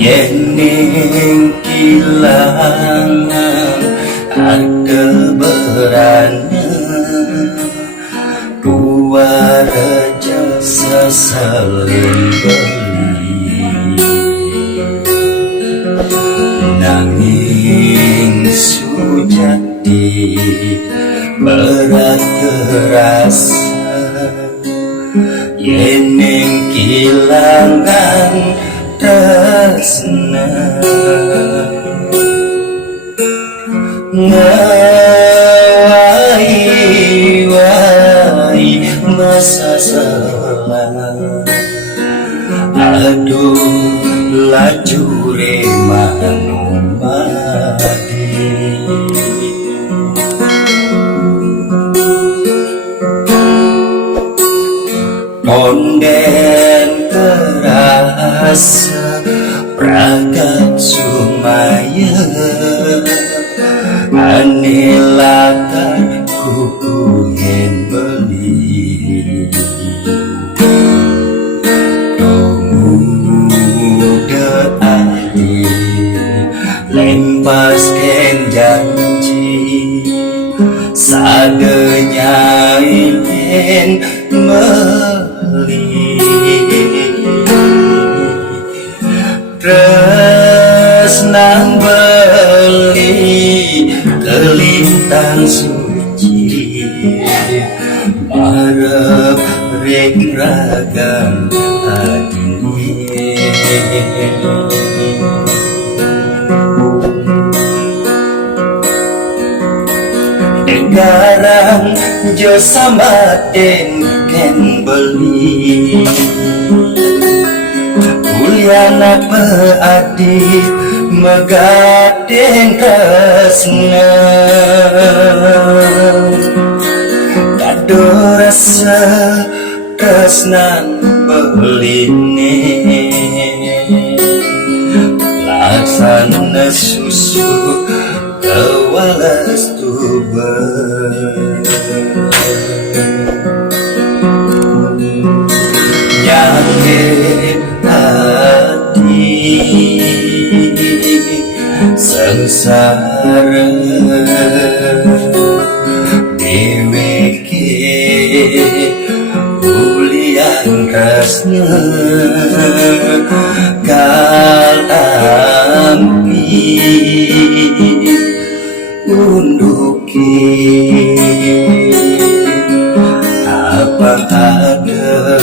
Yening kilangan ada berana dua raja saling beli nanging sujati berat terasa yening kilangan tresna ngawai masa salah aduh lajure manumadi konden terasa pragat sumaya anilakan kukuhin beli muda adi lempaskan janji sadenya ingin meli tresnang beli kelintang suci marep ring ragam adine garang jo samaten ken beli uliana peadi megadeng tresna kado rasa tresnan beline laksana susu kewalas tuber yakin hati sengsara deweke ulian rasna kalampi unduki apa ada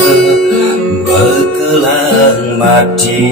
bekelang mati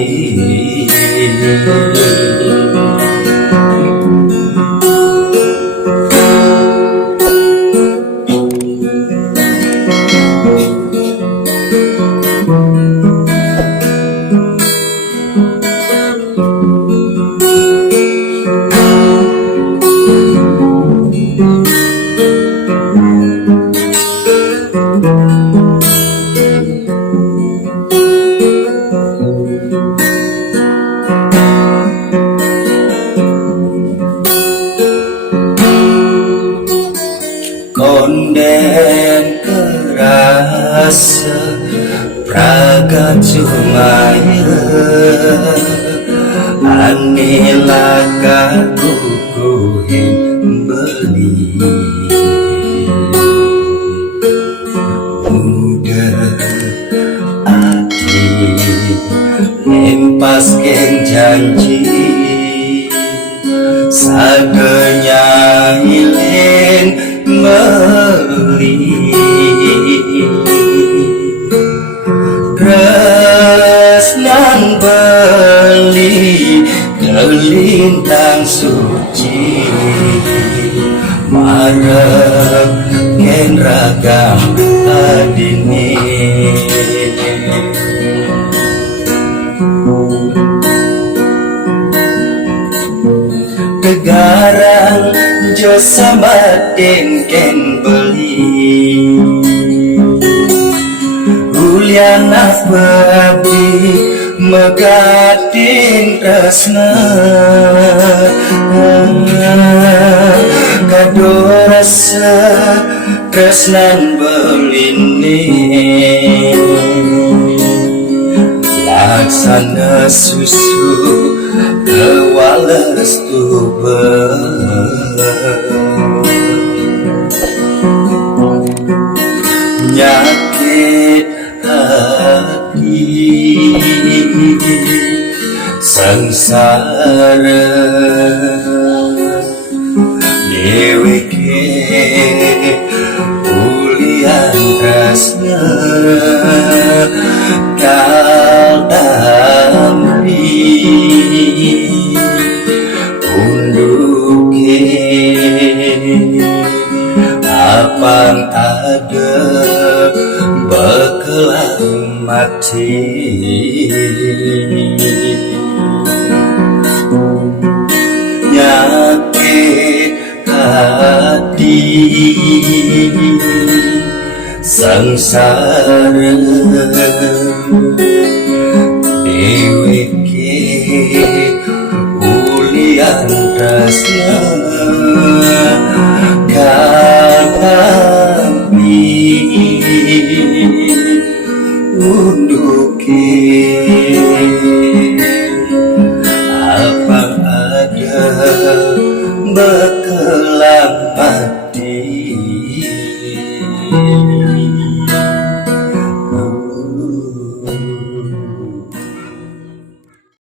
konden kerasa pragat sumaya anilaka kukuhin beli muda adi lempaskan janji sadenya hilin meli tresnan beli kelintang suci marep ken ragam adine kegarang jo samaten ken beli uliana abdi megading tresna kado rasa tresnan beline laksana susu kewales nyakit hati sengsara deweke ulian tresna kadampi unduke apang ada bekelang mati nyakit hati sengsara deweke ulian tresna kadampi unduke